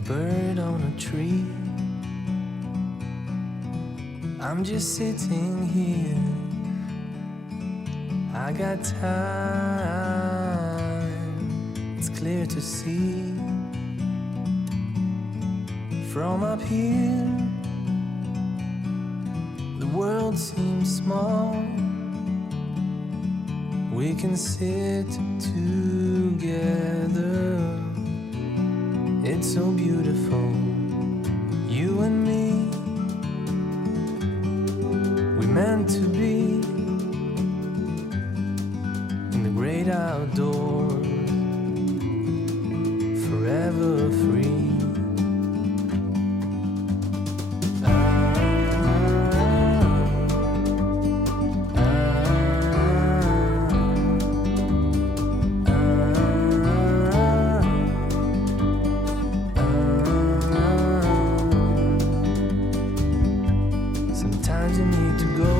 a bird on a tree. I'm just sitting here. I got time. It's clear to see. From up here, the world seems small. We can sit together. It's so beautiful, you and me. We meant to be in the great outdoors, forever free. Sometimes you need to go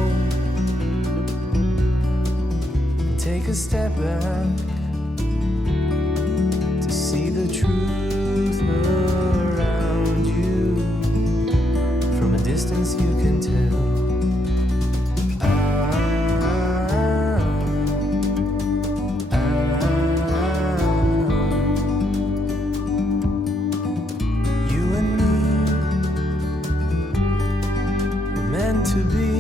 and take a step back to see the truth around you. From a distance you can tell. You and me were meant to be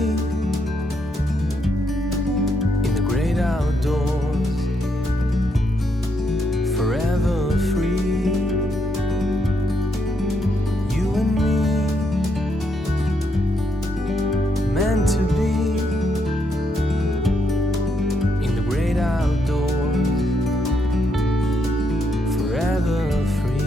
in the great outdoors, forever free. You and me meant to be in the great outdoors, forever free.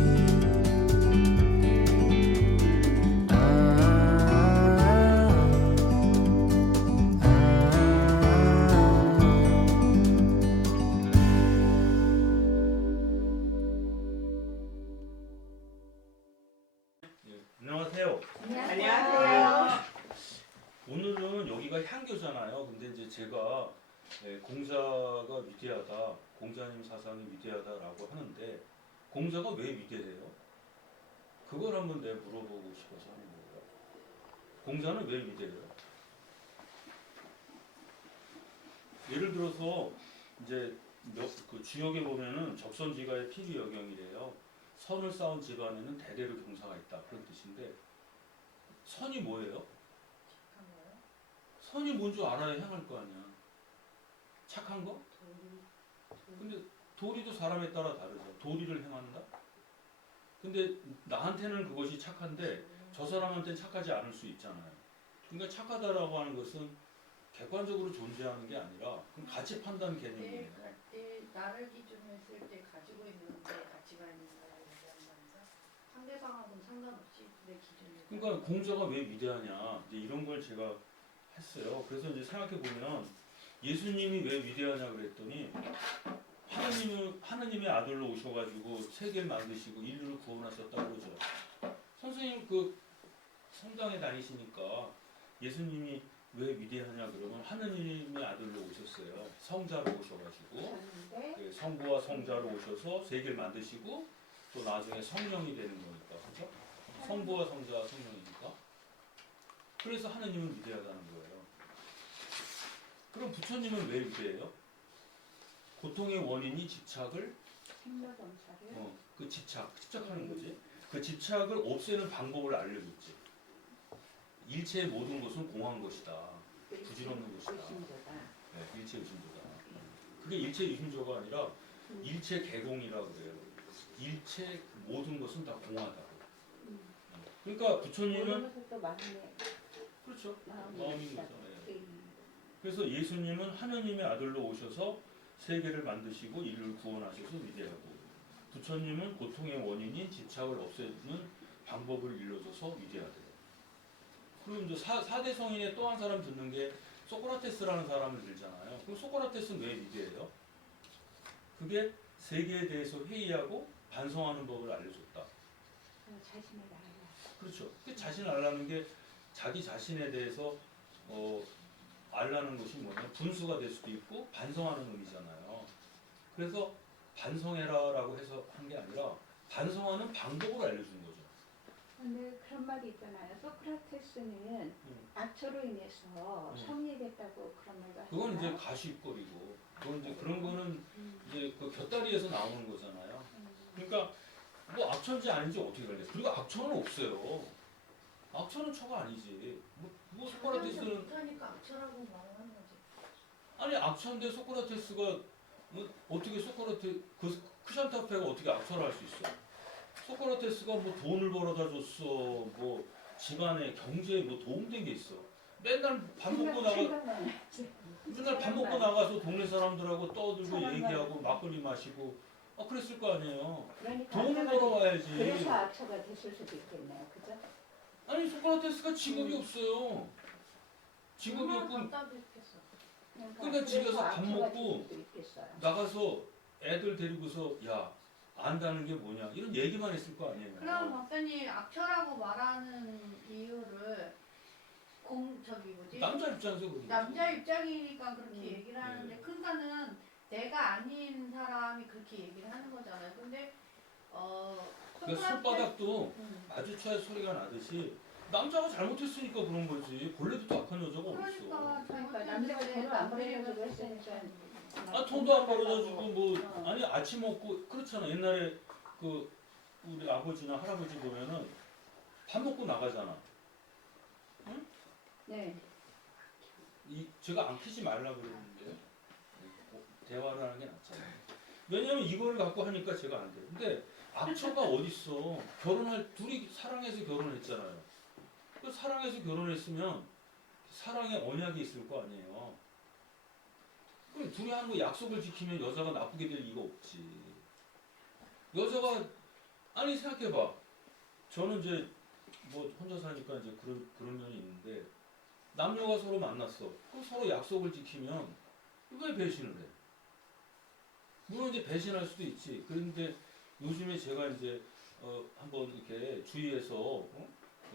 안녕하세요. 안녕하세요. 오늘은 여기가 향교잖아요. 근데 이제 제가 공자가 위대하다, 공자님 사상이 위대하다라고 하는데 공자가 왜 위대해요? 그걸 한번 내가 물어보고 싶어서 하는 거예요. 공자는 왜 위대해요? 예를 들어서 이제 그 주역에 보면은 적선지가의 필위여경이래요. 선을 쌓은 집안에는 대대로 경사가 있다, 그런 뜻인데 선이 뭐예요? 선이 뭔 줄 알아야 행할 거 아니야. 착한 거? 근데 도리도 사람에 따라 다르죠. 도리를 행한다? 근데 나한테는 그것이 착한데 저 사람한테는 착하지 않을 수 있잖아요. 그러니까 착하다라고 하는 것은 객관적으로 존재하는 게 아니라 그건 가치 판단 개념이에요. 나를 기준으로 했을 때 가지고 있는 게 가치가 있는 거라고 얘기하는 거니까 상대방하고는 상관없이 내 기준으로. 그러니까 공자가 왜 위대하냐 이제 이런 걸 제가 했어요. 그래서 이제 생각해 보면 예수님이 왜 위대하냐 그랬더니 하느님의 아들로 오셔가지고 세계를 만드시고 인류를 구원하셨다고 그러죠. 선생님 그 성당에 다니시니까 예수님이 왜 위대하냐 그러면 하느님의 아들로 오셨어요. 성자로 오셔가지고 성부와 성자로 오셔서 세계를 만드시고 또 나중에 성령이 되는 거니까 그죠? 성부와 성자 성령이니까. 그래서 하느님은 위대하다는 거예요. 그럼 부처님은 왜 위대해요? 고통의 원인이 집착을 그 집착하는 거지. 그 집착을 없애는 방법을 알려줬지. 일체의 모든 것은 공한 것이다. 부질없는 것이다. 네, 일체 의심조다. 그게 일체 의심조가 아니라 일체 개공이라고 그래요. 일체 모든 것은 다 공하다고. 그러니까 부처님은 그렇죠. 마음인 거죠. 네. 그래서 예수님은 하느님의 아들로 오셔서 세계를 만드시고 인류를 구원하셔서 위대하고 부처님은 고통의 원인인 집착을 없애는 방법을 일러줘서 위대하대요. 그럼 이제 4대 성인의 또 한 사람 듣는 게 소크라테스라는 사람을 들잖아요. 그럼 소크라테스는 왜 위대해요? 그게 세계에 대해서 회의하고 반성하는 법을 알려줬다. 자신을 알아. 그렇죠. 그 자신을 알라는 게 자기 자신에 대해서 알라는 것이 뭐냐 분수가 될 수도 있고 반성하는 의미잖아요. 그래서 반성해라라고 해서 한 게 아니라 반성하는 방법을 알려준 거죠. 근데 그런 말이 있잖아요. 소크라테스는 악처로 인해서 성리했다고 그런 말도 하잖아요. 그건 이제 가십거리고 그건 이제 그런 거는 이제 그 곁다리에서 나오는 거잖아요. 그러니까 뭐 악천지 아닌지 어떻게 알겠어요. 그리고 악천은 없어요. 악천은 처가 아니지. 뭐 소크라테스는 못하니까 악처라고 말하는 거지. 아니 악천데 소크라테스가 뭐 어떻게 그 크샨타페가 어떻게 악처를 할 수 있어? 소크라테스가 뭐 돈을 벌어다 줬어. 뭐 집안에 경제에 뭐 도움된 게 있어. 맨날 밥 먹고 맨날 밥 먹고 나가서 동네 사람들하고 떠들고 얘기하고 막걸리 마시고 그랬을 거 아니에요. 그러니까 돈을 벌어와야지. 그래서 악처가 됐을 수도 있겠네요. 그죠? 아니 소크라테스가 직업이 없어요. 직업이 얼마나 없고 답답했겠어. 그러니까 집에서 그래서 밥 악처가 먹고 될 수도 있겠어요. 나가서 애들 데리고서 야 안다는 게 뭐냐 이런 얘기만 했을 거 아니에요. 그럼 박사님 악처라고 말하는 이유를 남자 입장에서 그러지. 남자 입장이니까 그렇게 얘기를 네. 하는데 그러니까는 내가 아닌 사람이 그렇게 얘기를 하는 거잖아요. 근데 그러니까 손바닥도 음. 마주쳐야 소리가 나듯이 남자가 잘못했으니까 그런 거지. 본래도 또 악한 여자가 그러니까 어딨어. 그러니까 남자가 돈을 안 벌어주고 했으니까 돈도 안 벌어다 주고 뭐 아니 아침 먹고 그렇잖아. 옛날에 그 우리 아버지나 할아버지 보면은 밥 먹고 나가잖아. 네. 제가 안 키지 말라 그랬는데 대화를 하는 게 낫잖아요. 왜냐면 이거를 갖고 하니까 제가 안 돼요. 근데 악처가 어딨어. 둘이 사랑해서 결혼했잖아요. 그 사랑해서 결혼했으면 사랑의 언약이 있을 거 아니에요. 그럼 둘이 하는 거 약속을 지키면 여자가 나쁘게 될 이유가 없지. 여자가 아니 생각해봐. 저는 이제 뭐 혼자 사니까 이제 그런 면이 있는데 남녀가 서로 만났어. 그럼 서로 약속을 지키면 왜 배신을 해? 물론 이제 배신할 수도 있지. 그런데 요즘에 제가 이제 한번 이렇게 주위에서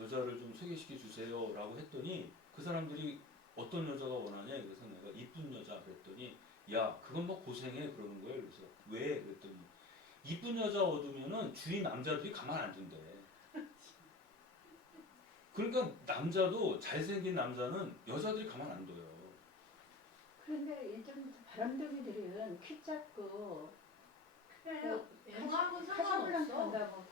여자를 좀 소개시켜 주세요라고 했더니 그 사람들이 어떤 여자가 원하냐 그래서 내가 이쁜 여자 그랬더니 야 그건 뭐 고생해 그러는 거예요. 그래서 왜 그랬더니 이쁜 여자 얻으면은 주위 남자들이 가만 안 둔대. 그러니까 남자도 잘생긴 남자는 여자들이 가만 안 둬요. 그런데 예전부터 바람둥이들은 키 작고 그래요. 영화하고 카사블랑카 상관없어. 한다고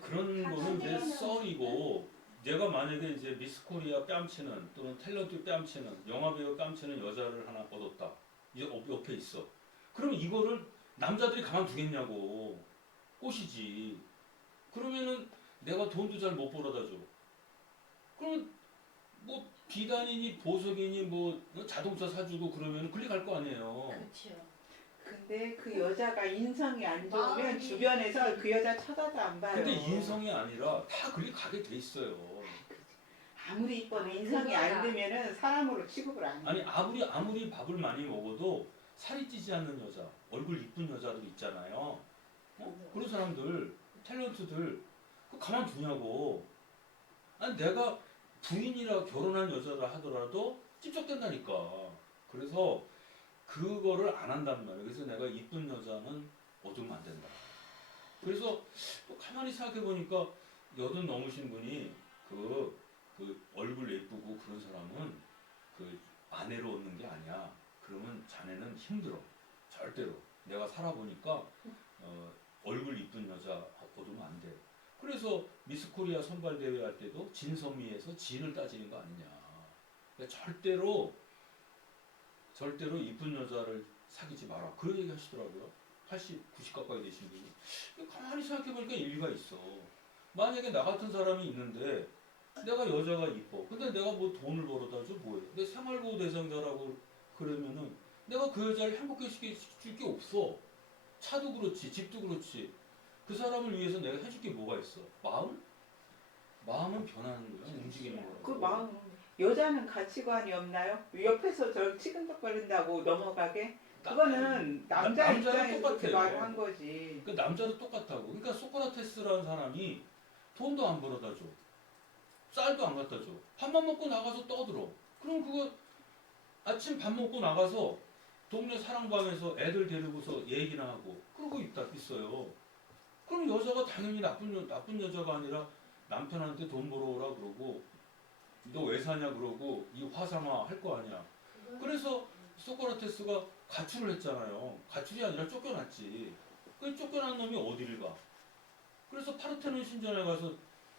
그런 거는 이제 썰이고 내가 만약에 이제 미스 코리아 뺨치는 또는 탤런트 뺨치는 영화배우 뺨치는 여자를 하나 얻었다. 이제 옆에 있어. 그럼 이거를 남자들이 가만두겠냐고. 꽃이지. 그러면은 내가 돈도 잘 못 벌어다 줘. 그럼 뭐 비단이니 보석이니 뭐 자동차 사주고 그러면 클릭할 거 아니에요. 그렇죠. 근데 그 여자가 인성이 안 좋으면 마음이- 주변에서 그 여자 쳐다도 안 봐요. 근데 인성이 아니라 다 클릭하게 돼 있어요. 아무리 이뻐도 인성이 안 되면은 사람으로 취급을 안 해. 아니 아무리 밥을 많이 먹어도 살이 찌지 않는 여자, 얼굴 이쁜 여자들 있잖아요. 그런 사람들, 탤런트들 그 가만두냐고. 아니 내가 부인이라 결혼한 여자라 하더라도 찝쩍댄다니까. 그래서 그거를 안 한단 말이에요. 그래서 내가 이쁜 여자는 얻으면 안 된다. 그래서 또 가만히 생각해 보니까 80 넘으신 분이 그 얼굴 예쁘고 그런 사람은 그 아내로 얻는 게 아니야. 그러면 자네는 힘들어. 절대로. 내가 살아보니까 얼굴 이쁜 여자 얻으면 안 돼. 그래서 미스 코리아 선발 대회 할 때도 진섬이에서 진을 따지는 거 아니냐. 그러니까 절대로 이쁜 여자를 사귀지 마라. 그런 얘기 하시더라고요. 80, 90 가까이 되신 분이. 가만히 생각해보니까 일리가 있어. 만약에 나 같은 사람이 있는데 내가 여자가 이뻐. 근데 내가 뭐 돈을 벌어다 줘 뭐해. 내 생활보호 대상자라고 그러면은 내가 그 여자를 행복해시킬 게 없어. 차도 그렇지, 집도 그렇지. 그 사람을 위해서 내가 해줄 게 뭐가 있어? 마음은 변하는 거야. 움직이는 거야. 그 마음 여자는 가치관이 없나요? 옆에서 저 치근덕거린다고 넘어가게? 그거는 남자 남자는 입장에서 그렇게 똑같아요. 말을 한 거지. 그 남자도 똑같다고. 그러니까 소크라테스라는 사람이 돈도 안 벌어다 줘. 쌀도 안 갖다 줘. 밥만 먹고 나가서 떠들어. 그럼 그거 아침 밥 먹고 나가서 동네 사랑방에서 애들 데리고서 얘기나 하고 그러고 있어요. 그럼 여자가 당연히 나쁜 여자가 아니라 남편한테 돈 벌어오라 그러고 너 왜 사냐 그러고 이 화상화 할 거 아니야. 그래서 소크라테스가 가출을 했잖아요. 가출이 아니라 쫓겨났지. 그 쫓겨난 놈이 어디를 가? 그래서 파르테논 신전에 가서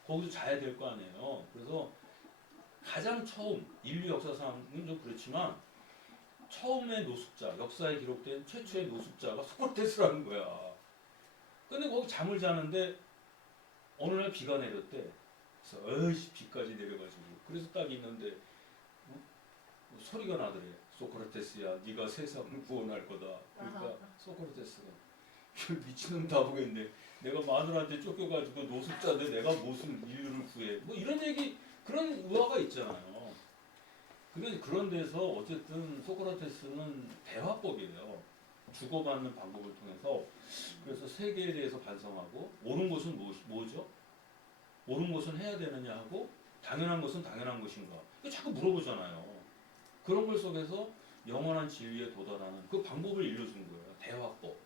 거기서 자야 될 거 아니에요. 그래서 가장 처음 인류 역사상은 좀 그렇지만 처음의 노숙자, 역사에 기록된 최초의 노숙자가 소크라테스라는 거야. 근데 거기 잠을 자는데 어느 날 비가 내렸대. 그래서 어이씨 비까지 내려가지고 그래서 딱 있는데 소리가 나더래. 소크라테스야, 네가 세상을 구원할 거다. 그러니까 소크라테스가 미친놈 다 보겠네. 내가 마누라한테 쫓겨가지고 노숙자인데 내가 무슨 인류를 구해? 뭐 이런 얘기 그런 우화가 있잖아요. 근데 그런 데서 어쨌든 소크라테스는 대화법이에요. 주고받는 방법을 통해서 그래서 세계에 대해서 반성하고 옳은 것은 뭐죠? 옳은 것은 해야 되느냐 하고 당연한 것은 당연한 것인가? 이거 자꾸 물어보잖아요. 그런 걸 속에서 영원한 진리에 도달하는 그 방법을 일러준 거예요. 대화법.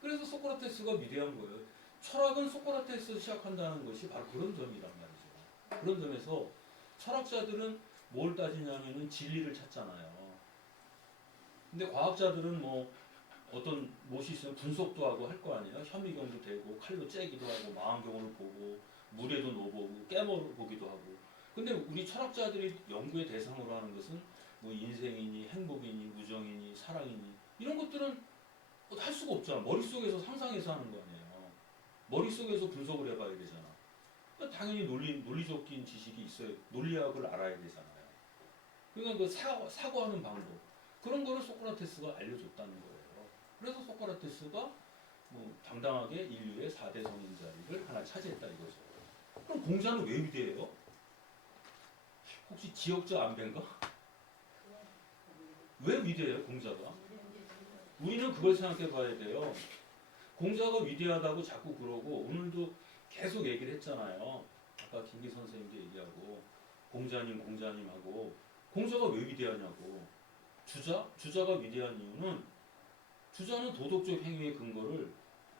그래서 소크라테스가 위대한 거예요. 철학은 소크라테스에서 시작한다는 것이 바로 그런 점이란 말이죠. 그런 점에서 철학자들은 뭘 따지냐면은 진리를 찾잖아요. 근데 과학자들은 뭐 어떤 못이 있으면 분석도 하고 할 거 아니에요. 현미경도 대고 칼로 째기도 하고 망원경으로 보고 물에도 넣어보고 깨물어보기도 하고. 근데 우리 철학자들이 연구의 대상으로 하는 것은 뭐 인생이니 행복이니 우정이니 사랑이니 이런 것들은 할 수가 없잖아. 머릿속에서 상상해서 하는 거 아니에요. 머릿속에서 분석을 해봐야 되잖아. 그러니까 당연히 논리적인 지식이 있어야 논리학을 알아야 되잖아요. 그러니까 그 사고하는 방법 그런 거를 소크라테스가 알려줬다는 거예요. 그래서 소크라테스가 뭐 당당하게 인류의 4대 성인 자리를 하나 차지했다 이거죠. 그럼 공자는 왜 위대해요? 혹시 지역적 안배인가? 왜 위대해요 공자가? 우리는 그걸 생각해 봐야 돼요. 공자가 위대하다고 자꾸 그러고 오늘도 계속 얘기를 했잖아요. 아까 김기 선생님도 얘기하고 공자님하고 공자가 왜 위대하냐고. 주자가 위대한 이유는 주자는 도덕적 행위의 근거를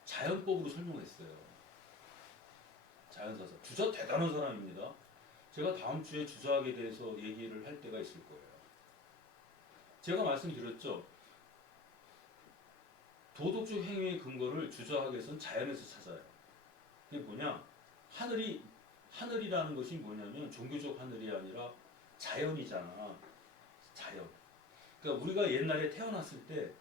자연법으로 설명했어요. 자연사상. 주자 대단한 사람입니다. 제가 다음 주에 주자학에 대해서 얘기를 할 때가 있을 거예요. 제가 말씀드렸죠. 도덕적 행위의 근거를 주자학에서는 자연에서 찾아요. 그게 뭐냐? 하늘이라는 것이 뭐냐면 종교적 하늘이 아니라 자연이잖아. 자연. 그러니까 우리가 옛날에 태어났을 때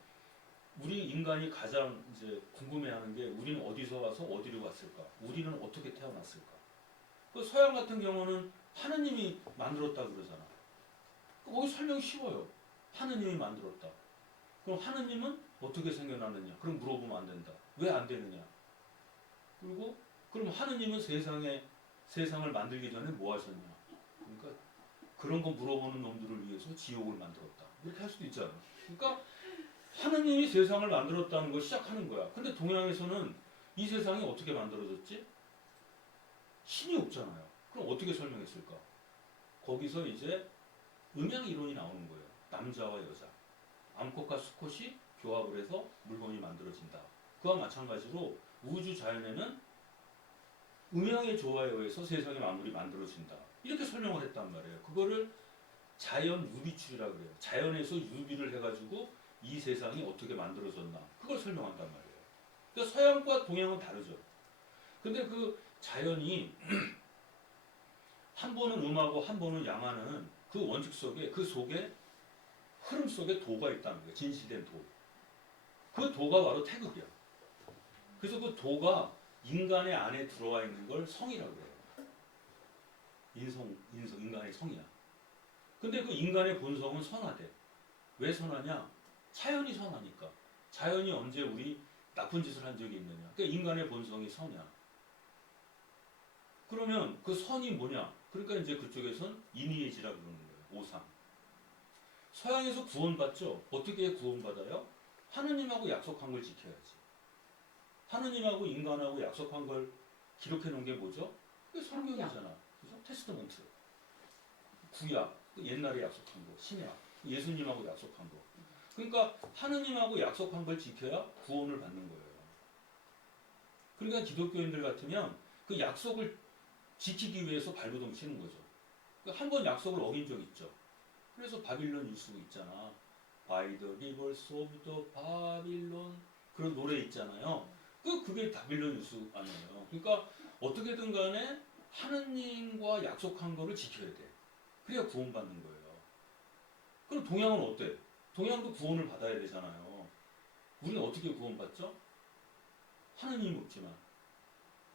우리 인간이 가장 이제 궁금해하는 게 우리는 어디서 와서 어디로 갔을까? 우리는 어떻게 태어났을까? 그 서양 같은 경우는 하느님이 만들었다 그러잖아. 거기 설명이 쉬워요. 하느님이 만들었다. 그럼 하느님은 어떻게 생겨났느냐? 그럼 물어보면 안 된다. 왜 안 되느냐? 그리고 그럼 하느님은 세상을 만들기 전에 뭐 하셨냐? 그러니까 그런 거 물어보는 놈들을 위해서 지옥을 만들었다. 이렇게 할 수도 있잖아. 그러니까 하느님이 세상을 만들었다는 걸 시작하는 거야. 근데 동양에서는 이 세상이 어떻게 만들어졌지? 신이 없잖아요. 그럼 어떻게 설명했을까? 거기서 이제 음양 이론이 나오는 거예요. 남자와 여자. 암컷과 수컷이 교합을 해서 물건이 만들어진다. 그와 마찬가지로 우주 자연에는 음양의 조화에 의해서 세상의 만물이 만들어진다. 이렇게 설명을 했단 말이에요. 그거를 자연 유비추리라고 그래요. 자연에서 유비를 해가지고 이 세상이 어떻게 만들어졌나. 그걸 설명한단 말이에요. 그러니까 서양과 동양은 다르죠. 근데 그 자연이 한 번은 음하고 한 번은 양하는 그 원칙 속에 그 속에 흐름 속에 도가 있다는 거예요. 진실된 도. 그 도가 바로 태극이야. 그래서 그 도가 인간의 안에 들어와 있는 걸 성이라고 해요. 인간의 성이야. 근데 그 인간의 본성은 선하대. 왜 선하냐? 자연이 선하니까. 자연이 언제 우리 나쁜 짓을 한 적이 있느냐? 그러니까 인간의 본성이 선이야. 그러면 그 선이 뭐냐? 그러니까 이제 그쪽에선 이니에지라고 그러는 거예요. 오상. 서양에서 구원받죠? 어떻게 구원받아요? 하느님하고 약속한 걸 지켜야지. 하느님하고 인간하고 약속한 걸 기록해 놓은 게 뭐죠? 그게 성경이잖아. 그죠? 테스트먼트. 구약. 옛날에 약속한 거. 신약. 예수님하고 약속한 거. 그러니까 하느님하고 약속한 걸 지켜야 구원을 받는 거예요. 그러니까 기독교인들 같으면 그 약속을 지키기 위해서 발버둥 치는 거죠. 그러니까 한 번 약속을 어긴 적 있죠. 그래서 바빌론 유수 있잖아. By the rivers of the Babylon 그런 노래 있잖아요. 그게 바빌론 유수 아니에요. 그러니까 어떻게든 간에 하느님과 약속한 거를 지켜야 돼. 그래야 구원받는 거예요. 그럼 동양은 어때? 동양도 구원을 받아야 되잖아요. 우리는 어떻게 구원받죠? 하느님이 없지만.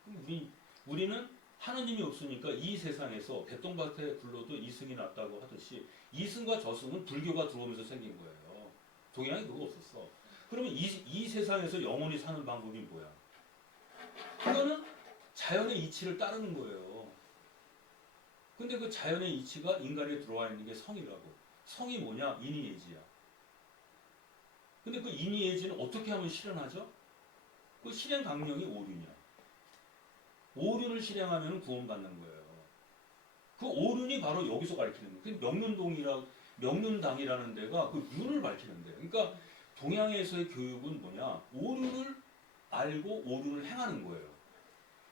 그럼 우리는 하느님이 없으니까 이 세상에서 개똥밭에 굴러도 이승이 낫다고 하듯이 이승과 저승은 불교가 들어오면서 생긴 거예요. 동양이 그거 없었어. 그러면 이 세상에서 영원히 사는 방법이 뭐야? 그거는 자연의 이치를 따르는 거예요. 근데 그 자연의 이치가 인간에 들어와 있는 게 성이라고. 성이 뭐냐? 인이예지야. 근데 그 인이예지는 어떻게 하면 실현하죠? 그 실행 강령이 오륜이야. 오륜을 실행하면 구원받는 거예요. 그 오륜이 바로 여기서 가르치는 거예요. 명륜당이라는 데가 그 륜을 밝히는 데예요. 그러니까 동양에서의 교육은 뭐냐? 오륜을 알고 오륜을 행하는 거예요.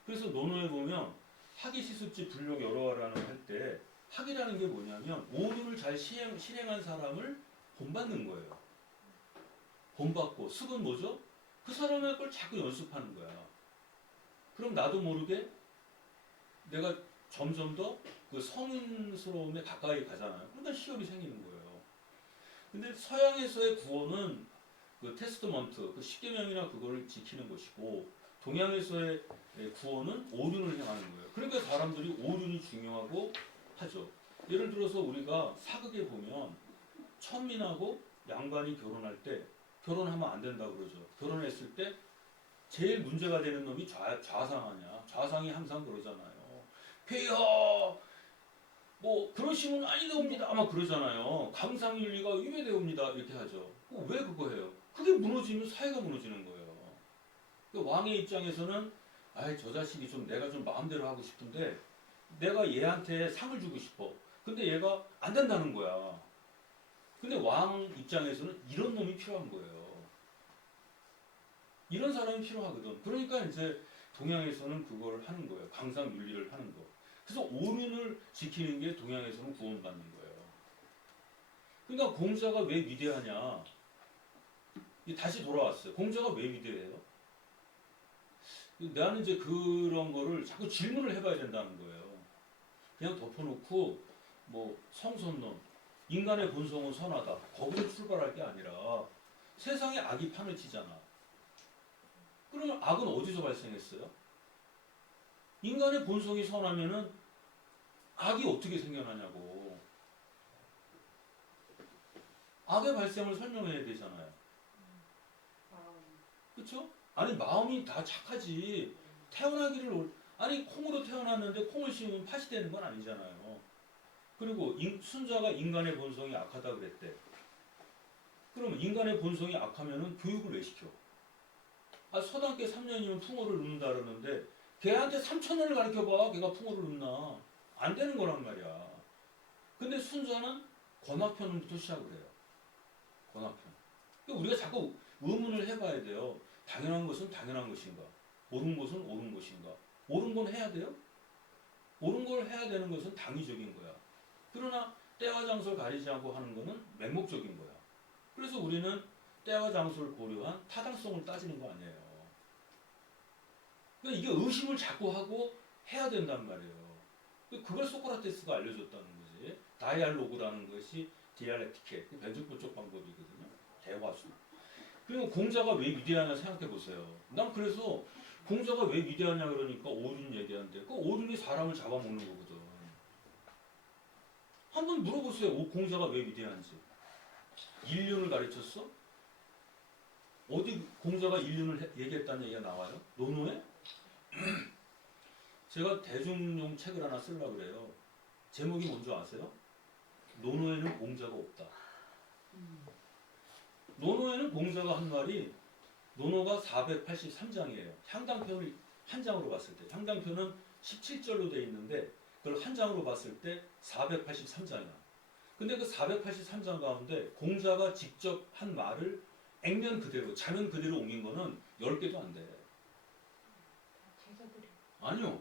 그래서 논어에 보면 학이시습지 불력 여러하라는 할 때 학이라는 게 뭐냐면 오륜을 잘 실행한 사람을 본받는 거예요. 본받고 습은 뭐죠? 그 사람의 걸 자꾸 연습하는 거야. 그럼 나도 모르게 내가 점점 더 그 성인스러움에 가까이 가잖아요. 그러니까 희열이 생기는 거예요. 근데 서양에서의 구원은 그 테스트먼트, 그 십계명이나 그거를 지키는 것이고 동양에서의 구원은 오륜을 행하는 거예요. 그러니까 사람들이 오륜이 중요하고 하죠. 예를 들어서 우리가 사극에 보면 천민하고 양반이 결혼할 때 결혼하면 안 된다고 그러죠. 결혼했을 때 제일 문제가 되는 놈이 좌상 아니야. 좌상이 항상 그러잖아요. 폐하 뭐 그러시면 아니되옵니다 아마 그러잖아요. 강상윤리가 위배되옵니다 이렇게 하죠. 왜 그거 해요? 그게 무너지면 사회가 무너지는 거예요. 그 왕의 입장에서는 아이 저 자식이 좀 내가 좀 마음대로 하고 싶은데 내가 얘한테 상을 주고 싶어. 근데 얘가 안 된다는 거야. 근데 왕 입장에서는 이런 놈이 필요한 거예요. 이런 사람이 필요하거든. 그러니까 이제 동양에서는 그걸 하는 거예요. 강상윤리를 하는 거. 그래서 오륜을 지키는 게 동양에서는 구원받는 거예요. 그러니까 공자가 왜 위대하냐? 다시 돌아왔어요. 공자가 왜 위대해요? 나는 이제 그런 거를 자꾸 질문을 해봐야 된다는 거예요. 그냥 덮어놓고 뭐 성선론, 인간의 본성은 선하다. 거기서 출발할 게 아니라 세상에 악이 판을 치잖아. 그러면 악은 어디서 발생했어요? 인간의 본성이 선하면은 악이 어떻게 생겨나냐고. 악의 발생을 설명해야 되잖아요. 그렇죠? 아니 마음이 다 착하지. 아니 콩으로 태어났는데 콩을 심으면 팥이 되는 건 아니잖아요. 그리고 순자가 인간의 본성이 악하다 그랬대. 그러면 인간의 본성이 악하면은 교육을 왜 시켜? 서당계 3년이면 풍어를 읊는다 그러는데 걔한테 3,000년을 가르쳐봐. 걔가 풍어를 읊나. 안 되는 거란 말이야. 근데 순자는 권학편부터 시작을 해요. 권학편. 그러니까 우리가 자꾸 의문을 해봐야 돼요. 당연한 것은 당연한 것인가? 옳은 것은 옳은 것인가? 옳은 건 해야 돼요? 옳은 걸 해야 되는 것은 당위적인 거야. 그러나 때와 장소를 가리지 않고 하는 것은 맹목적인 거야. 그래서 우리는 때와 장소를 고려한 타당성을 따지는 거 아니에요. 그러니까 이게 의심을 자꾸 하고 해야 된단 말이에요. 그걸 소크라테스가 알려줬다는 거지. 다이알로그라는 것이 디알렉티케, 변증법적 방법이거든요. 대화술. 그리고 공자가 왜 위대하냐 생각해 보세요. 난 그래서 공자가 왜 위대하냐 그러니까 오륜 얘기하는데 그 오륜이 사람을 잡아먹는 거거든. 한번 물어보세요. 공자가 왜 위대한지. 인륜을 가르쳤어? 어디 공자가 인륜을 얘기했다는 얘기가 나와요? 논어에? 제가 대중용 책을 하나 쓰려고 그래요. 제목이 뭔지 아세요? 논어에는 공자가 없다. 논어에는 공자가 한 말이 논어가 483장이에요. 향당편을 한 장으로 봤을 때 향당편은 17절로 되어 있는데 그걸 한 장으로 봤을 때 483장이야. 근데 그 483장 가운데 공자가 직접 한 말을 액면 그대로 자면 그대로 옮긴 거는 10개도 안 돼. 아니요.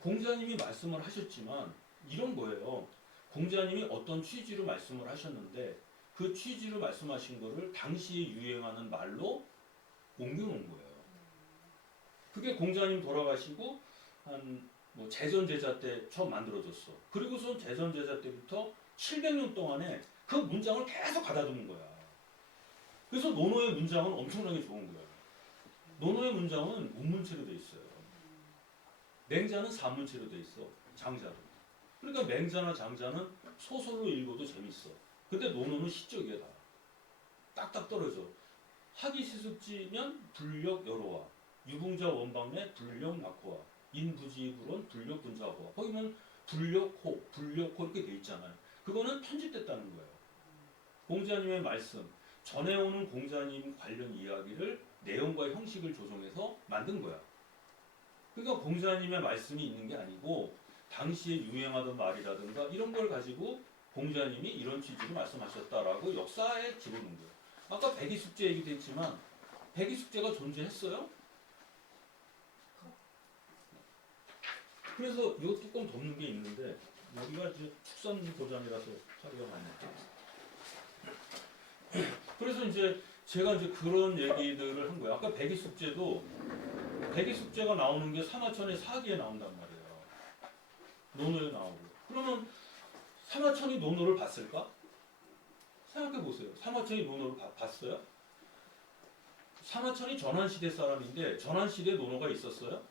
공자님이 말씀을 하셨지만 이런 거예요. 공자님이 어떤 취지로 말씀을 하셨는데 그 취지로 말씀하신 거를 당시에 유행하는 말로 옮겨놓은 거예요. 그게 공자님 돌아가시고 한 뭐 제전제자 때 처음 만들어졌어. 그리고선 제전제자 때부터 700년 동안에 그 문장을 계속 가다듬은 거야. 그래서 논어의 문장은 엄청나게 좋은 거예요. 논어의 문장은 운문체로 돼 있어요. 맹자는 산문체로 돼 있어. 장자도. 그러니까 맹자나 장자는 소설로 읽어도 재밌어. 근데 논어는 시적이야 다. 딱딱 떨어져. 학이시습지면 불력 여로와 유붕자 원방내 불력 낙호와 인부지불원 불력 분자호와 거기는 불력호 불력호 이렇게 돼 있잖아요. 그거는 편집됐다는 거예요. 공자님의 말씀 전해오는 공자님 관련 이야기를 내용과 형식을 조정해서 만든 거야. 그러니까 공자님의 말씀이 있는 게 아니고 당시에 유행하던 말이라든가 이런 걸 가지고 공자님이 이런 취지로 말씀하셨다라고 역사에 집어넣은 거예요. 아까 백이숙제 얘기도 했지만 백이숙제가 존재했어요? 그래서 이 뚜껑 덮는 게 있는데 여기가 이제 축산 고장이라서 처리가 많이 됐죠. 그래서 이제 제가 이제 그런 얘기들을 한 거예요. 아까 백이숙제도 백이숙제가 나오는 게 사마천의 사기에 나온단 말이에요. 논어에 나오고. 그러면 사마천이 논어를 봤을까? 생각해 보세요. 사마천이 논어를 봤어요? 사마천이 전환시대 사람인데 전환시대에 논어가 있었어요?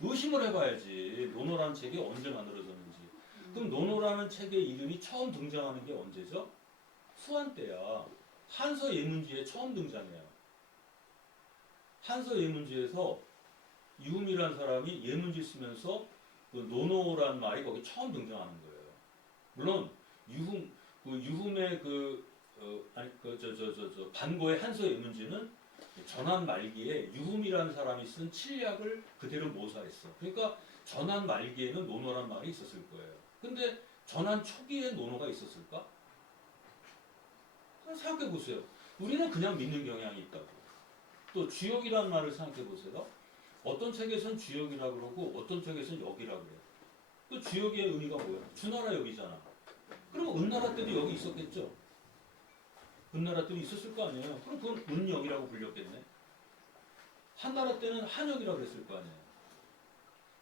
의심을 해봐야지. 논어라는 책이 언제 만들어졌는지. 그럼 논어라는 책의 이름이 처음 등장하는 게 언제죠? 수한 때야. 한서 예문지에 처음 등장해요. 한서 예문지에서 유음이라는 사람이 예문지 쓰면서 그 논어라는 말이 거기 처음 등장하는 거예요. 물론 유흠의 반고의 한서 예문지는 전환 말기에 유흠이라는 사람이 쓴 칠약을 그대로 모사했어. 그러니까 전환 말기에는 논어란 말이 있었을 거예요. 근데 전환 초기에 논어가 있었을까? 생각해 보세요. 우리는 그냥 믿는 경향이 있다고. 또 주역이라는 말을 생각해 보세요. 어떤 책에선 주역이라고 그러고 어떤 책에선 역이라고 그래요. 그 주역의 의미가 뭐예요? 주나라 역이잖아. 그럼 은나라 때도 역이 있었겠죠? 은나라 때도 있었을 거 아니에요. 그럼 그건 은역이라고 불렸겠네. 한나라 때는 한역이라고 그랬을 거 아니에요.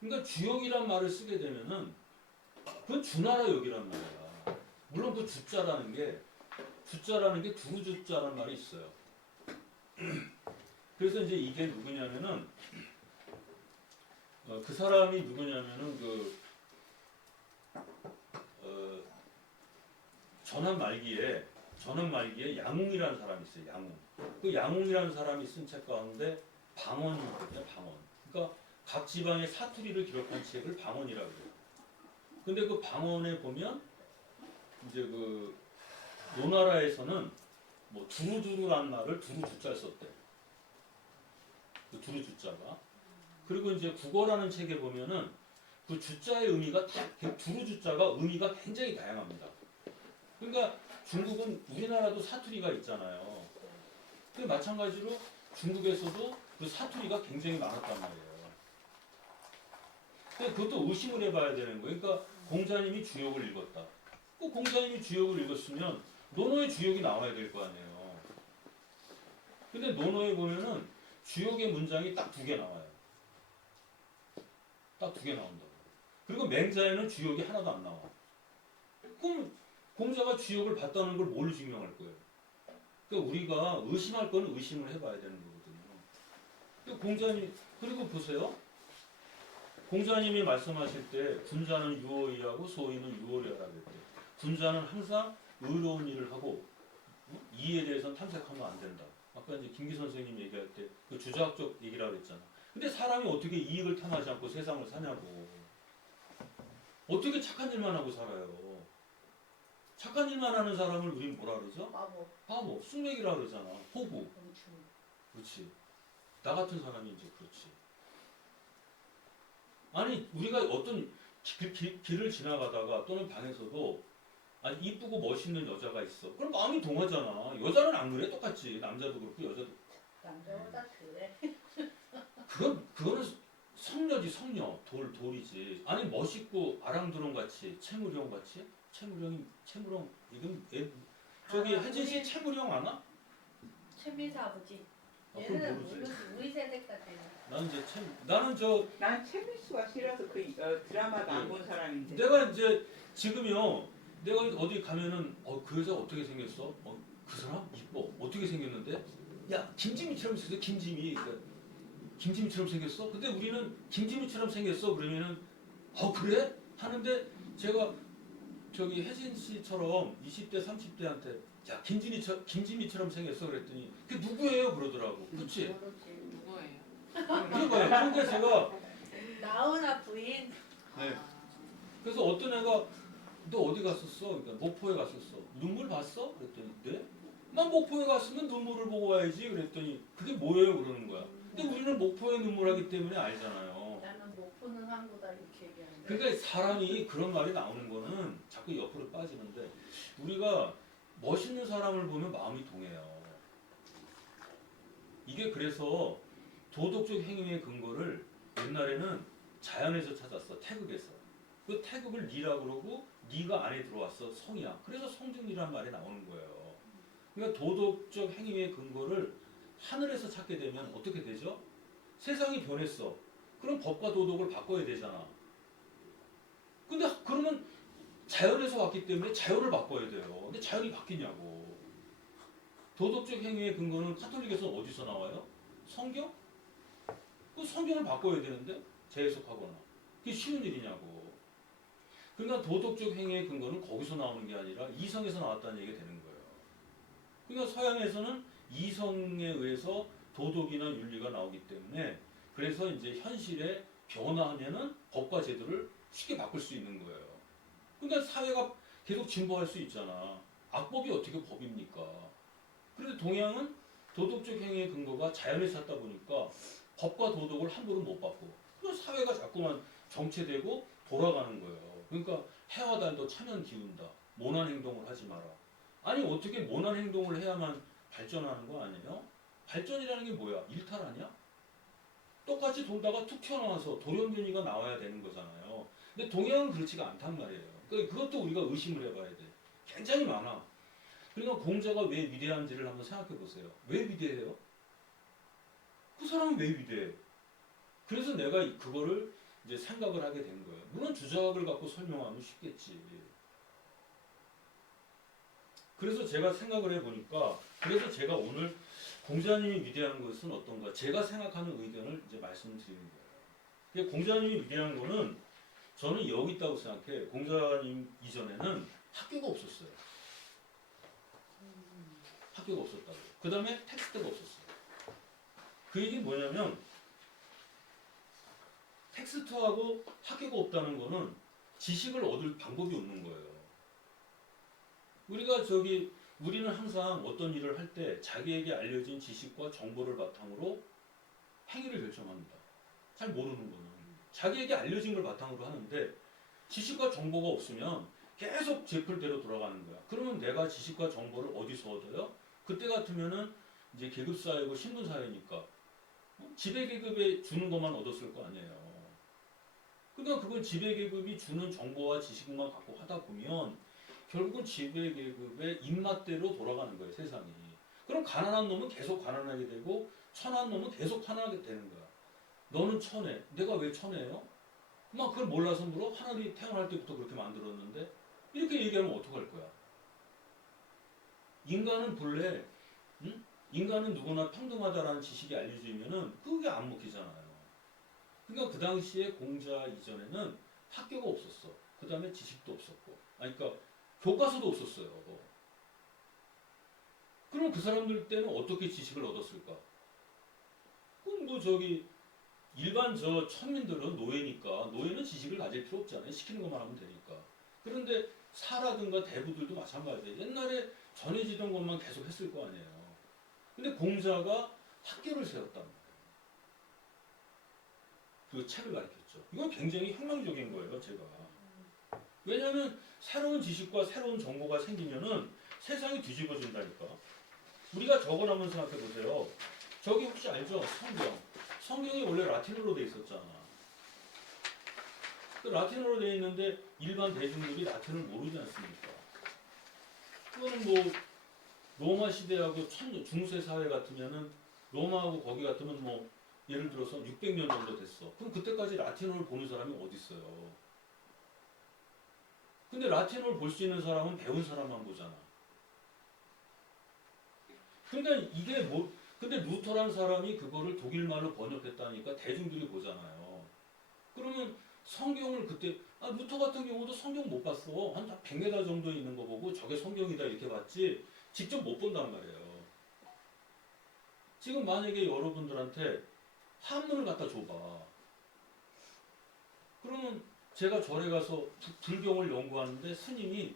그러니까 주역이란 말을 쓰게 되면은 그건 주나라 역이란 말이야. 물론 그 주자라는 게 두루주자라는 말이 있어요. 그래서 이제 이게 누구냐면은 그 사람이 누구냐면은 전환 말기에 양웅이라는 사람이 있어요. 양웅. 그 양웅이라는 사람이 쓴 책 가운데 방언이 있거든요. 방언. 그러니까 각 지방의 사투리를 기록한 책을 방언이라고 해요. 근데 그 방언에 보면 이제 그 노나라에서는 뭐 두루두루라는 말을 두루주자를 썼대. 그 두루주자가. 그리고 이제 국어라는 책에 보면은 그 주자의 의미가 두루주자가 의미가 굉장히 다양합니다. 그러니까 중국은 우리나라도 사투리가 있잖아요. 그 마찬가지로 중국에서도 그 사투리가 굉장히 많았단 말이에요. 근데 그것도 의심을 해봐야 되는 거예요. 그러니까 공자님이 주역을 읽었다. 그 공자님이 주역을 읽었으면 논어의 주역이 나와야 될 거 아니에요. 근데 논어에 보면은 주역의 문장이 딱 2개 나와요. 딱 2개 나온다고. 그리고 맹자에는 주역이 하나도 안 나와. 그럼 공자가 주역을 봤다는 걸 뭘로 증명할 거예요? 그러니까 우리가 의심할 거는 의심을 해봐야 되는 거거든요. 공자님, 그리고 보세요. 공자님이 말씀하실 때 군자는 유어이하고 소인은 유어리하라 그랬대요. 군자는 항상 의로운 일을 하고 이에 대해서는 탐색하면 안 된다. 아까 이제 김기 선생님 얘기할 때 그 주자학적 얘기라고 그랬잖아. 근데 사람이 어떻게 이익을 탐하지 않고 세상을 사냐고. 어떻게 착한 일만 하고 살아요. 착한 일만 하는 사람을 우리는 뭐라 그러죠? 바보. 숙맥이라 그러잖아. 호구. 그렇지. 나 같은 사람이 이제 그렇지. 아니 우리가 어떤 길을 지나가다가 또는 방에서도 아니 이쁘고 멋있는 여자가 있어. 그럼 마음이 동하잖아. 여자는 안 그래? 똑같지. 남자도 그렇고 여자도. 남자보다 그래. 그거는 성녀지 성녀 돌이지. 아니 멋있고 아랑드롱 같이 채무령 같이 채무령 이건 저기 혜진 씨 채무령 아나? 최민수 아버지. 그럼 얘는 모르지. 모르지. 우리 세대 같아요. 나는 저 난 최민수가 싫어서 그 드라마도 안 본 사람인데. 내가 이제 지금요 내가 어디 가면은 그 여자 어떻게 생겼어? 그 사람 이뻐 어떻게 생겼는데? 야 김지미처럼 생겼어. 김지미처럼 생겼어? 근데 우리는 김지미처럼 생겼어 그러면은 그래? 하는데 제가 저기 혜진 씨처럼 20대 30대한테 야 김지미처럼 생겼어 그랬더니 그게 누구예요 그러더라고. 그렇지? 모르지. 누구예요? 그거예요. 그러니까 제가 나훈아 부인. 네. 그래서 어떤 애가 너 어디 갔었어? 그러니까 목포에 갔었어. 눈물 봤어? 그랬더니 네? 난 목포에 갔으면 눈물을 보고 와야지. 그랬더니 그게 뭐예요? 그러는 거야. 근데 우리는 목포에 눈물하기 때문에 알잖아요. 나는 목포는 항구다 이렇게 얘기하는데. 그러니까 사람이 그런 말이 나오는 거는 자꾸 옆으로 빠지는데 우리가 멋있는 사람을 보면 마음이 동해요. 이게 그래서 도덕적 행위의 근거를 옛날에는 자연에서 찾았어. 태극에서. 그 태극을 니라 그러고 니가 안에 들어왔어. 성이야. 그래서 성중리란 말이 나오는 거예요. 그러니까 도덕적 행위의 근거를 하늘에서 찾게 되면 어떻게 되죠? 세상이 변했어. 그럼 법과 도덕을 바꿔야 되잖아. 근데 그러면 자연에서 왔기 때문에 자연을 바꿔야 돼요. 근데 자연이 바뀌냐고. 도덕적 행위의 근거는 카톨릭에서 어디서 나와요? 성경? 그 성경을 바꿔야 되는데 재해석하거나. 그게 쉬운 일이냐고. 그러니까 도덕적 행위의 근거는 거기서 나오는 게 아니라 이성에서 나왔다는 얘기가 되는 거예요. 그러니까 서양에서는 이성에 의해서 도덕이나 윤리가 나오기 때문에 그래서 이제 현실에 변화하면은 법과 제도를 쉽게 바꿀 수 있는 거예요. 그러니까 사회가 계속 진보할 수 있잖아. 악법이 어떻게 법입니까? 그런데 동양은 도덕적 행위의 근거가 자연에 찾다 보니까 법과 도덕을 함부로 못 바꿔. 그래서 사회가 자꾸만 정체되고 돌아가는 거예요. 그러니까 해와 달도 차면 기운다. 모난 행동을 하지 마라. 아니 어떻게 모난 행동을 해야만 발전하는 거 아니에요? 발전이라는 게 뭐야? 일탈 아니야? 똑같이 돌다가 툭 튀어나와서 돌연변이가 나와야 되는 거잖아요. 근데 동양은 그렇지가 않단 말이에요. 그러니까 그것도 우리가 의심을 해봐야 돼. 굉장히 많아. 그러니까 공자가 왜 위대한지를 한번 생각해 보세요. 왜 위대해요? 그 사람은 왜 위대해? 그래서 내가 그거를 이제 생각을 하게 된 거예요. 물론 주자학을 갖고 설명하면 쉽겠지. 그래서 제가 생각을 해보니까 그래서 제가 오늘 공자님이 위대한 것은 어떤가 제가 생각하는 의견을 이제 말씀드리는 거예요. 공자님이 위대한 거는 저는 여기 있다고 생각해. 공자님 이전에는 학교가 없었어요. 학교가 없었다고. 그 다음에 텍스트가 없었어요. 그 얘기는 뭐냐면 텍스트하고 학교가 없다는 거는 지식을 얻을 방법이 없는 거예요. 우리는 항상 어떤 일을 할 때 자기에게 알려진 지식과 정보를 바탕으로 행위를 결정합니다. 잘 모르는 거는. 자기에게 알려진 걸 바탕으로 하는데 지식과 정보가 없으면 계속 제풀대로 돌아가는 거야. 그러면 내가 지식과 정보를 어디서 얻어요? 그때 같으면은 이제 계급사회고 신분사회니까 지배계급에 주는 것만 얻었을 거 아니에요. 그러니까 그건 지배계급이 주는 정보와 지식만 갖고 하다 보면 결국은 지배계급의 입맛대로 돌아가는 거예요, 세상이. 그럼 가난한 놈은 계속 가난하게 되고 천한 놈은 계속 천하게 되는 거야. 너는 천해. 내가 왜 천해요? 막 그걸 몰라서 물어? 하늘이 태어날 때부터 그렇게 만들었는데? 이렇게 얘기하면 어떡할 거야? 인간은 본래 인간은 누구나 평등하다라는 지식이 알려지면은 그게 안 먹히잖아요. 그러니까 그 당시에 공자 이전에는 학교가 없었어. 그 다음에 지식도 없었고. 그러니까 교과서도 없었어요. 그럼 그 사람들 때는 어떻게 지식을 얻었을까? 그럼 일반 천민들은 노예니까 노예는 지식을 가질 필요 없잖아요. 시키는 것만 하면 되니까. 그런데 사라든가 대부들도 마찬가지예요. 옛날에 전해지던 것만 계속 했을 거 아니에요. 근데 공자가 학교를 세웠단 말이에요. 그 책을 가르쳤죠. 이건 굉장히 혁명적인 거예요, 제가. 왜냐하면 새로운 지식과 새로운 정보가 생기면은 세상이 뒤집어진다니까. 우리가 저걸 한번 생각해 보세요. 저기 혹시 알죠? 성경. 성경이 원래 라틴어로 돼 있었잖아. 라틴어로 되어 있는데 일반 대중들이 라틴을 모르지 않습니까? 그거는 뭐 로마 시대하고 중세 사회 같으면은 로마하고 거기 같으면 뭐 예를 들어서 600년 정도 됐어. 그럼 그때까지 라틴어를 보는 사람이 어디 있어요? 근데 라틴어를 볼 수 있는 사람은 배운 사람만 보잖아. 그러니까 이게 뭐 근데 루터라는 사람이 그거를 독일말로 번역했다니까 대중들이 보잖아요. 그러면 성경을 그때 루터 같은 경우도 성경 못 봤어. 한 100m 정도에 있는 거 보고 저게 성경이다 이렇게 봤지 직접 못 본단 말이에요. 지금 만약에 여러분들한테 한문을 갖다 줘봐. 그러면 제가 절에 가서 불경을 연구하는데 스님이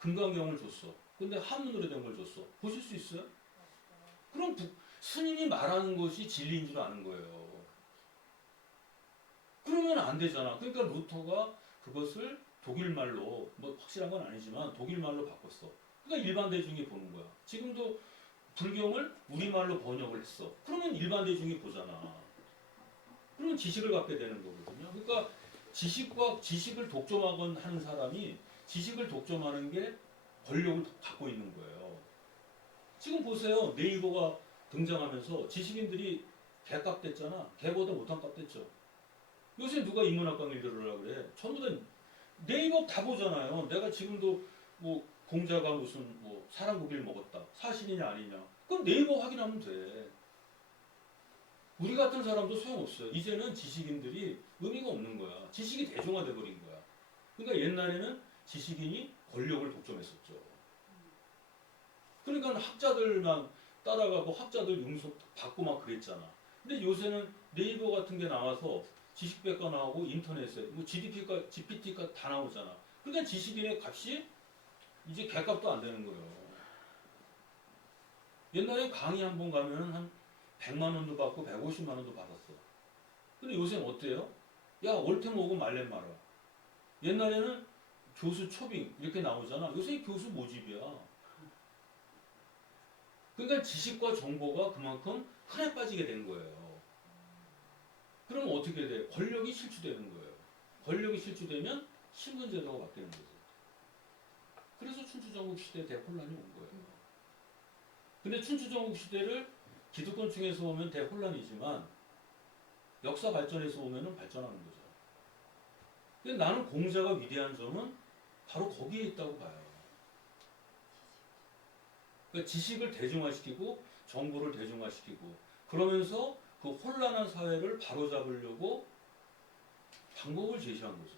금강경을 줬어. 근데 한문으로 된 걸 줬어. 보실 수 있어요? 그럼 스님이 말하는 것이 진리인 줄 아는 거예요. 그러면 안 되잖아. 그러니까 루터가 그것을 독일말로 뭐 확실한 건 아니지만 독일말로 바꿨어. 그러니까 일반 대중이 보는 거야. 지금도 불경을 우리말로 번역을 했어. 그러면 일반 대중이 보잖아. 그러면 지식을 갖게 되는 거거든요. 그러니까 지식을 독점하는 사람이 지식을 독점하는 게 권력을 갖고 있는 거예요. 지금 보세요. 네이버가 등장하면서 지식인들이 개값 됐잖아. 개보다 못한 값 됐죠. 요새 누가 인문학 강의 들으려고 그래. 전부 다 네이버 다 보잖아요. 내가 지금도 뭐 공자가 무슨 뭐 사람고기를 먹었다. 사실이냐 아니냐. 그럼 네이버 확인하면 돼. 우리 같은 사람도 소용없어요. 이제는 지식인들이 의미가 없는 거야. 지식이 대중화돼 버린 거야. 그러니까 옛날에는 지식인이 권력을 독점했었죠. 그러니까 학자들만 따라가고 학자들 융성 받고 막 그랬잖아. 근데 요새는 네이버 같은 게 나와서 지식백과 나오고 인터넷에 뭐 GPT가 다 나오잖아. 그러니까 지식인의 값이 이제 개값도 안 되는 거예요. 옛날에 강의 한 번 가면은 한 100만 원도 받고 150만 원도 받았어. 근데 요새는 어때요? 야, 옳든 오고 말래 말아. 옛날에는 교수 초빙 이렇게 나오잖아. 요새 교수 모집이야. 그러니까 지식과 정보가 그만큼 흔해 빠지게 된 거예요. 그럼 어떻게 돼? 권력이 실추되는 거예요. 권력이 실추되면 신분제도가 바뀌는 거죠. 그래서 춘추전국 시대에 대혼란이 온 거예요. 근데 춘추전국 시대를 기득권층에서 보면 대혼란이지만 역사 발전에서 보면 발전하는 거죠. 근데 나는 공자가 위대한 점은 바로 거기에 있다고 봐요. 그러니까 지식을 대중화시키고 정보를 대중화시키고 그러면서 그 혼란한 사회를 바로잡으려고 방법을 제시한 거죠.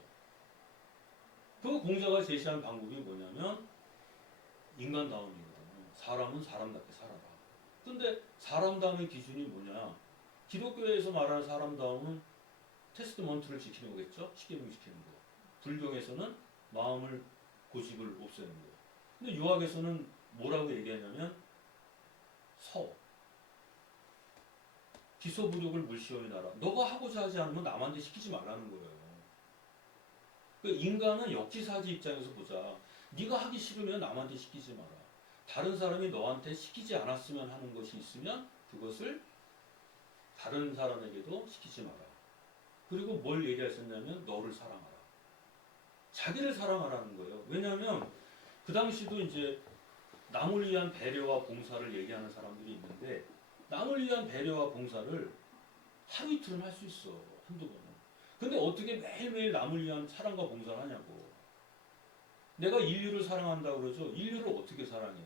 그 공자가 제시한 방법이 뭐냐면 인간다움이거든요. 사람은 사람답게 살아라. 근데 사람다움의 기준이 뭐냐? 기독교에서 말하는 사람다움은 테스트먼트를 지키는 거겠죠? 십계명 지키는 거. 불교에서는 마음을 고집을 없애는 거. 근데 유학에서는 뭐라고 얘기하냐면 기소부력을 물시어의 나라. 너가 하고자 하지 않으면 남한테 시키지 말라는 거예요. 그 인간은 역지사지 입장에서 보자. 네가 하기 싫으면 남한테 시키지 마라. 다른 사람이 너한테 시키지 않았으면 하는 것이 있으면 그것을 다른 사람에게도 시키지 마라. 그리고 뭘 얘기하셨냐면 너를 사랑하라. 자기를 사랑하라는 거예요. 왜냐하면 그 당시도 이제 남을 위한 배려와 봉사를 얘기하는 사람들이 있는데 남을 위한 배려와 봉사를 하루 이틀은 할 수 있어. 한두 번은. 근데 어떻게 매일매일 남을 위한 사랑과 봉사를 하냐고. 내가 인류를 사랑한다고 그러죠. 인류를 어떻게 사랑해?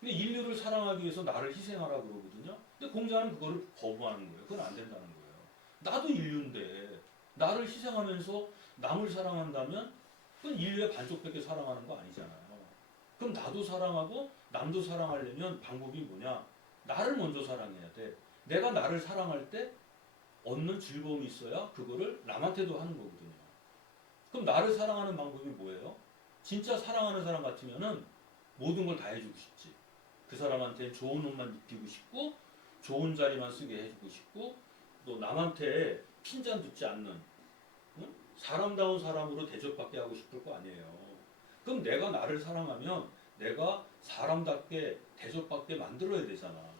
근데 인류를 사랑하기 위해서 나를 희생하라 그러거든요. 근데 공자는 그거를 거부하는 거예요. 그건 안 된다는 거예요. 나도 인류인데 나를 희생하면서 남을 사랑한다면 그건 인류의 반쪽밖에 사랑하는 거 아니잖아요. 그럼 나도 사랑하고 남도 사랑하려면 방법이 뭐냐? 나를 먼저 사랑해야 돼. 내가 나를 사랑할 때 얻는 즐거움이 있어야 그거를 남한테도 하는 거거든요. 그럼 나를 사랑하는 방법이 뭐예요? 진짜 사랑하는 사람 같으면은 모든 걸 다 해주고 싶지. 그 사람한테 좋은 옷만 입히고 싶고 좋은 자리만 쓰게 해주고 싶고 또 남한테 핀잔 듣지 않는 사람다운 사람으로 대접받게 하고 싶을 거 아니에요. 그럼 내가 나를 사랑하면 내가 사람답게 대접받게 만들어야 되잖아.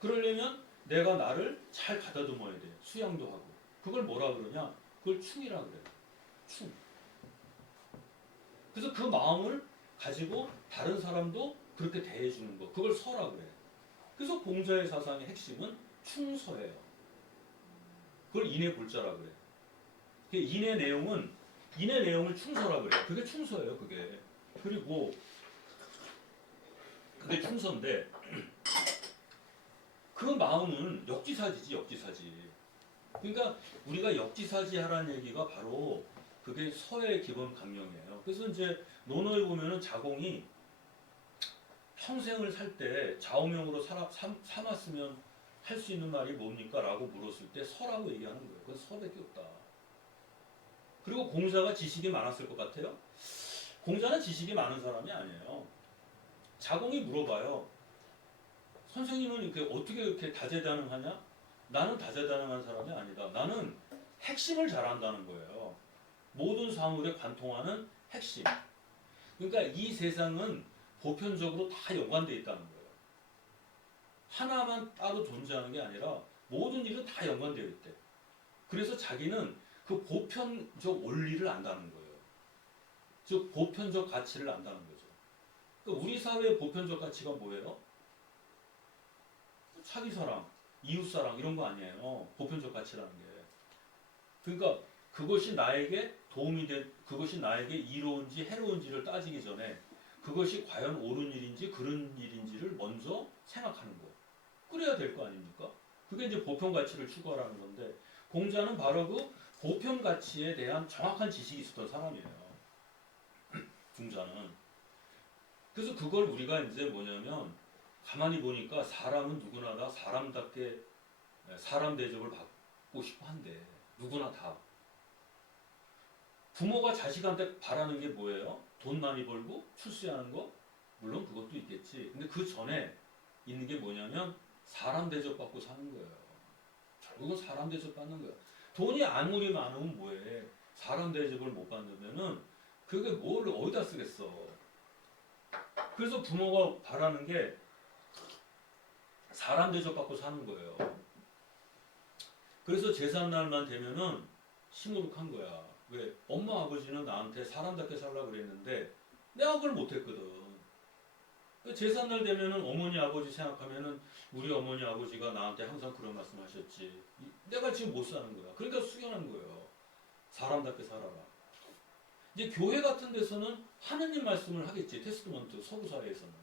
그러려면 내가 나를 잘 가다듬어야 돼. 수양도 하고. 그걸 뭐라 그러냐? 그걸 충이라 그래요. 충. 그래서 그 마음을 가지고 다른 사람도 그렇게 대해주는 거. 그걸 서라 그래. 그래서 공자의 사상의 핵심은 충서예요. 그걸 인해불자라 그래. 인해 내용을 충서라 그래. 그게 충서예요. 그게. 그리고 그게 충서인데 그 마음은 역지사지지 역지사지. 그러니까 우리가 역지사지 하라는 얘기가 바로 그게 서의 기본 강령이에요. 그래서 이제 논어에 보면은 자공이 평생을 살 때 좌우명으로 삼았으면 할 수 있는 말이 뭡니까? 라고 물었을 때 서라고 얘기하는 거예요. 그건 서밖에 없다. 그리고 공자가 지식이 많았을 것 같아요? 공자는 지식이 많은 사람이 아니에요. 자공이 물어봐요. 선생님은 이렇게 어떻게 이렇게 다재다능하냐? 나는 다재다능한 사람이 아니다. 나는 핵심을 잘한다는 거예요. 모든 사물에 관통하는 핵심. 그러니까 이 세상은 보편적으로 다 연관되어 있다는 거예요. 하나만 따로 존재하는 게 아니라 모든 일은 다 연관되어 있대. 그래서 자기는 그 보편적 원리를 안다는 거예요. 즉 보편적 가치를 안다는 거죠. 그러니까 우리 사회의 보편적 가치가 뭐예요? 사기사랑, 이웃사랑 이런 거 아니에요. 보편적 가치라는 게. 그러니까 그것이 나에게 도움이 그것이 나에게 이로운지 해로운지를 따지기 전에 그것이 과연 옳은 일인지 그른 일인지를 먼저 생각하는 거. 그래야 될 거 아닙니까? 그게 이제 보편 가치를 추구하라는 건데 공자는 바로 그 보편 가치에 대한 정확한 지식이 있었던 사람이에요. 공자는. 그래서 그걸 우리가 이제 뭐냐면 가만히 보니까 사람은 누구나 다 사람답게 사람 대접을 받고 싶어 한대. 누구나 다. 부모가 자식한테 바라는 게 뭐예요? 돈 많이 벌고 출세하는 거? 물론 그것도 있겠지. 근데 그 전에 있는 게 뭐냐면 사람 대접받고 사는 거예요. 결국은 사람 대접받는 거야. 돈이 아무리 많으면 뭐해. 사람 대접을 못 받으면은 그게 뭘 어디다 쓰겠어. 그래서 부모가 바라는 게 사람 대접받고 사는 거예요. 그래서 제삿날만 되면은 시무룩한 거야. 왜? 엄마 아버지는 나한테 사람답게 살라고 그랬는데 내가 그걸 못했거든. 제삿날 되면은 어머니 아버지 생각하면은 우리 어머니 아버지가 나한테 항상 그런 말씀하셨지. 내가 지금 못 사는 거야. 그러니까 숙연한 거예요. 사람답게 살아라. 이제 교회 같은 데서는 하느님 말씀을 하겠지. 테스트먼트 서구 사회에서는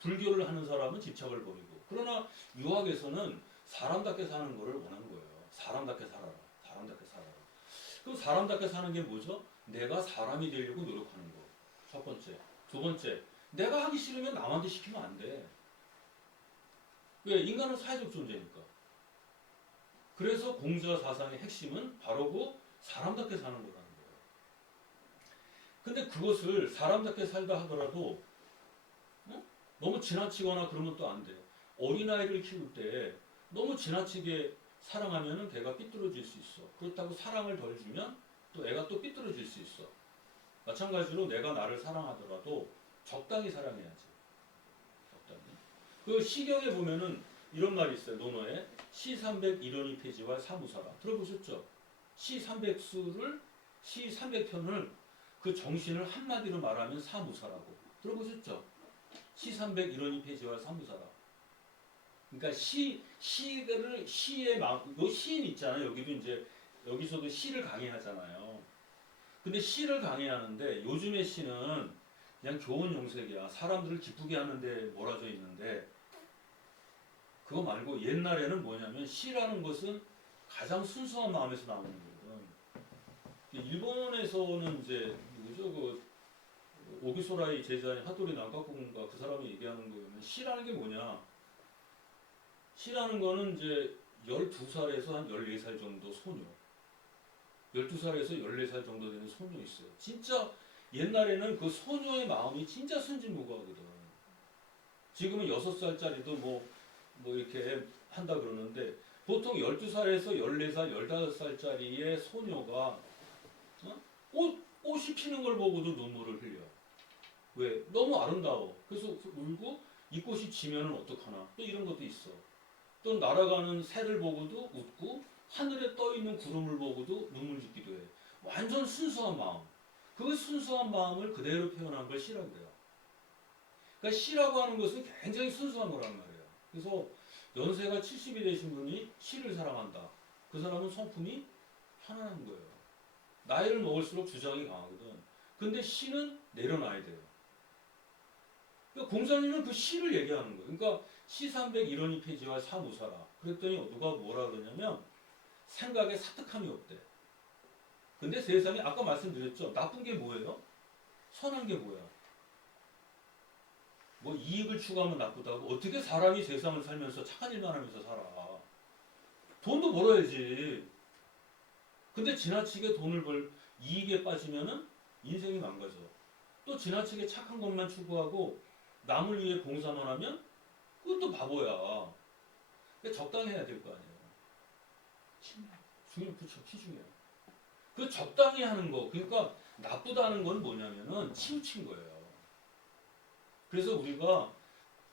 불교를 하는 사람은 집착을 버리고. 그러나 유학에서는 사람답게 사는 거를 원하는 거예요. 사람답게 살아라. 사람답게 살아라. 그럼 사람답게 사는 게 뭐죠? 내가 사람이 되려고 노력하는 거. 첫 번째. 두 번째. 내가 하기 싫으면 남한테 시키면 안 돼. 왜? 인간은 사회적 존재니까. 그래서 공자 사상의 핵심은 바로 그 사람답게 사는 거라는 거예요. 근데 그것을 사람답게 살다 하더라도 너무 지나치거나 그러면 또 안 돼. 어린아이를 키울 때 너무 지나치게 사랑하면은 걔가 삐뚤어질 수 있어. 그렇다고 사랑을 덜 주면 또 애가 또 삐뚤어질 수 있어. 마찬가지로 내가 나를 사랑하더라도 적당히 사랑해야지. 적당히. 그 시경에 보면은 이런 말이 있어요. 논어에 시 300 일원이 폐지와 사무사라. 들어보셨죠? 시 300수를 시 300편을 그 정신을 한마디로 말하면 사무사라고. 들어보셨죠? 시 300 일원이 폐지와 사무사라. 그러니까 시의 마음, 요 시인 있잖아요. 여기도 이제 여기서도 시를 강의하잖아요. 근데 시를 강의하는데 요즘의 시는 그냥 교훈 용색이야. 사람들을 기쁘게 하는데 몰아져 있는데 그거 말고 옛날에는 뭐냐면 시라는 것은 가장 순수한 마음에서 나오는 거거든. 일본에서는 이제 누구죠? 그 오기소라이 제자인 하토리 나카코군가 그 사람이 얘기하는 거면 시라는 게 뭐냐? 시라는 거는 이제 12살에서 한 14살 정도 소녀. 12살에서 14살 정도 되는 소녀 있어요. 진짜 옛날에는 그 소녀의 마음이 진짜 순진무구하거든. 지금은 6살짜리도 뭐 이렇게 한다 그러는데 보통 12살에서 14살, 15살짜리의 소녀가 꽃이 피는 걸 보고도 눈물을 흘려. 왜? 너무 아름다워. 그래서 울고 이 꽃이 지면은 어떡하나. 또 이런 것도 있어. 또 날아가는 새를 보고도 웃고 하늘에 떠 있는 구름을 보고도 눈물 짓기도 해. 완전 순수한 마음. 그 순수한 마음을 그대로 표현한 걸 시라고 그래요. 그러니까 시라고 하는 것은 굉장히 순수한 거란 말이에요. 그래서 연세가 70이 되신 분이 시를 사랑한다. 그 사람은 성품이 편안한 거예요. 나이를 먹을수록 주장이 강하거든. 근데 시는 내려놔야 돼요. 그러니까 공자님은 그 시를 얘기하는 거예요. 그러니까 시 301원이 폐지와 사무사라. 그랬더니 누가 뭐라 그러냐면 생각에 사특함이 없대. 근데 세상에 아까 말씀드렸죠. 나쁜 게 뭐예요? 선한 게 뭐야? 뭐 이익을 추구하면 나쁘다고. 어떻게 사람이 세상을 살면서 착한 일만 하면서 살아. 돈도 벌어야지. 근데 지나치게 돈을 벌 이익에 빠지면은 인생이 망가져. 또 지나치게 착한 것만 추구하고 남을 위해 봉사만 하면 그것도 바보야. 그러니까 적당히 해야 될 거 아니에요. 중요, 그렇죠. 피중이야. 그 적당히 하는 거. 그러니까 나쁘다는 건 뭐냐면은 치우친 거예요. 그래서 우리가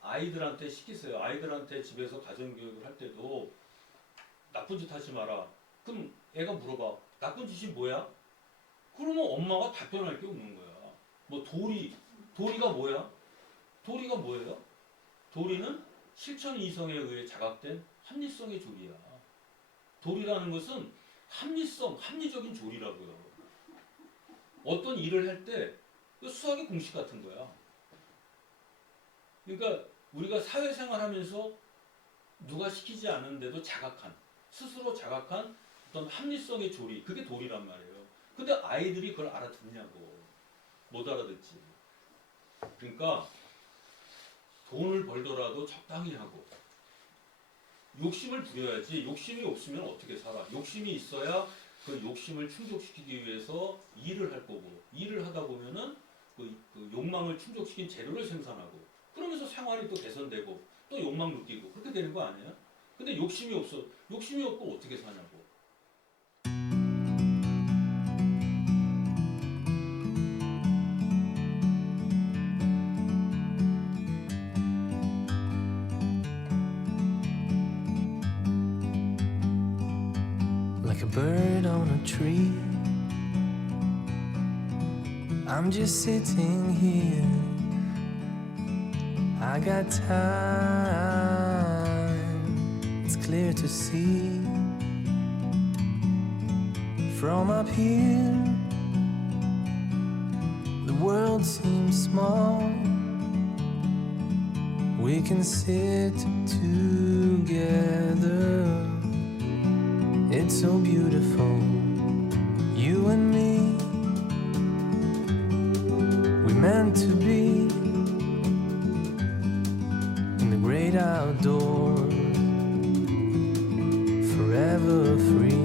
아이들한테 시키세요. 아이들한테 집에서 가정교육을 할 때도 나쁜 짓 하지 마라. 그럼 애가 물어봐. 나쁜 짓이 뭐야? 그러면 엄마가 답변할 게 없는 거야. 뭐 도리가 뭐야? 도리가 뭐예요? 도리는 실천 이성에 의해 자각된 합리성의 조리야. 도리라는 것은 합리적인 조리라고요. 어떤 일을 할 때 수학의 공식 같은 거야. 그러니까 우리가 사회생활하면서 누가 시키지 않은데도 스스로 자각한 어떤 합리성의 조리, 그게 도리란 말이에요. 근데 아이들이 그걸 알아듣냐고. 못 알아듣지. 그러니까 돈을 벌더라도 적당히 하고 욕심을 부려야지. 욕심이 없으면 어떻게 살아? 욕심이 있어야 그 욕심을 충족시키기 위해서 일을 할 거고, 일을 하다 보면은 그 욕망을 충족시킨 재료를 생산하고, 그러면서 생활이 또 개선되고 또 욕망 느끼고 그렇게 되는 거 아니야? 근데 욕심이 없고 어떻게 사냐고. Like a bird on a tree, I'm just sitting here. I got time, it's clear to see. From up here, the world seems small. We can sit together. It's so beautiful, you and me. We meant to be in the great outdoors, forever free.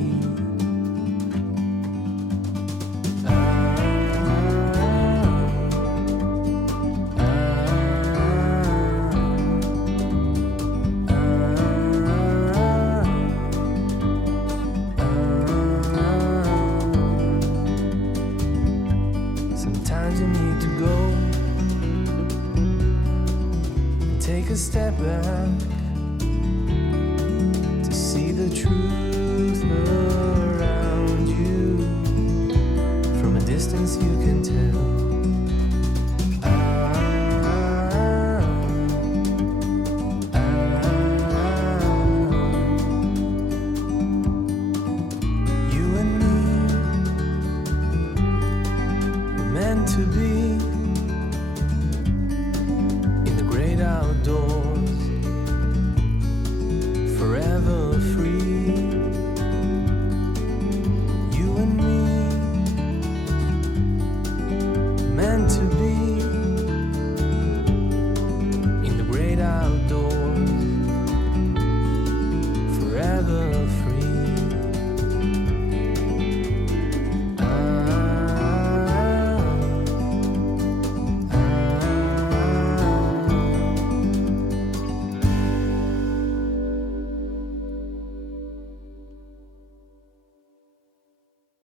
Sometimes you need to go and take a step back to see the truth around you. From a distance you can tell